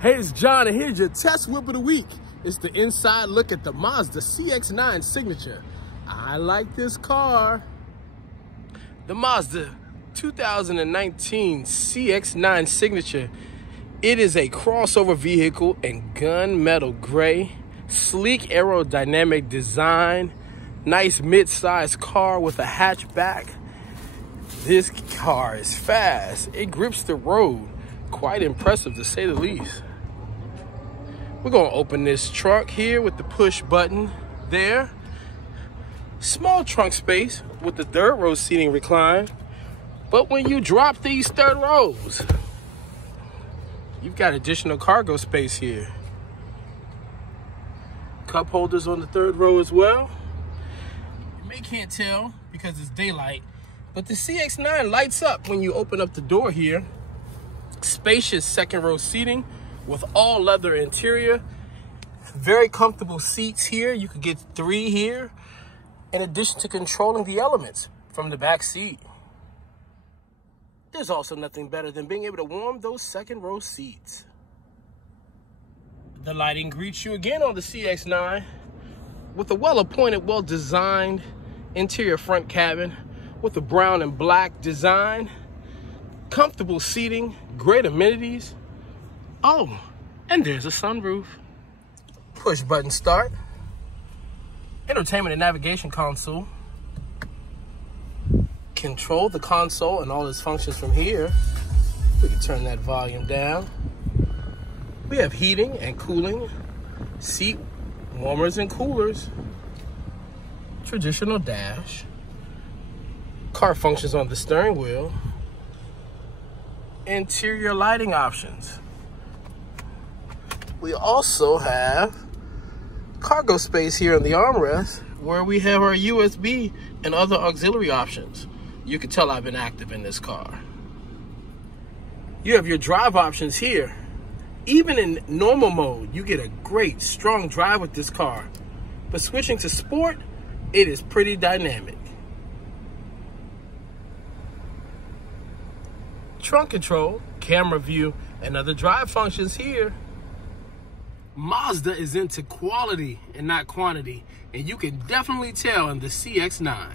Hey, it's John, and here's your test whip of the week. It's the inside look at the Mazda CX-9 Signature. I like this car. The Mazda 2019 CX-9 Signature. It is a crossover vehicle in gunmetal gray, sleek aerodynamic design, nice mid-sized car with a hatchback. This car is fast. It grips the road. Quite impressive to say the least. We're gonna open this trunk here with the push button there. Small trunk space with the third row seating recline. But when you drop these third rows, you've got additional cargo space here. Cup holders on the third row as well. You may can't tell because it's daylight, but the CX-9 lights up when you open up the door here. Spacious second row seating with all leather interior. Very comfortable seats here. You could get 3 here, in addition to controlling the elements from the back seat. There's also nothing better than being able to warm those second row seats. The lighting greets you again on the CX-9 with a well-appointed, well-designed interior front cabin with a brown and black design. Comfortable seating, great amenities. Oh, and there's a sunroof. Push button start. Entertainment and navigation console. Control the console and all its functions from here. We can turn that volume down. We have heating and cooling, seat warmers and coolers, traditional dash, car functions on the steering wheel, interior lighting options. We also have cargo space here in the armrest where we have our USB and other auxiliary options. You can tell I've been active in this car. You have your drive options here. Even in normal mode, you get a great, strong drive with this car. But switching to sport, it is pretty dynamic. Trunk control, camera view, and other drive functions here. Mazda is into quality and not quantity, and you can definitely tell in the CX-9.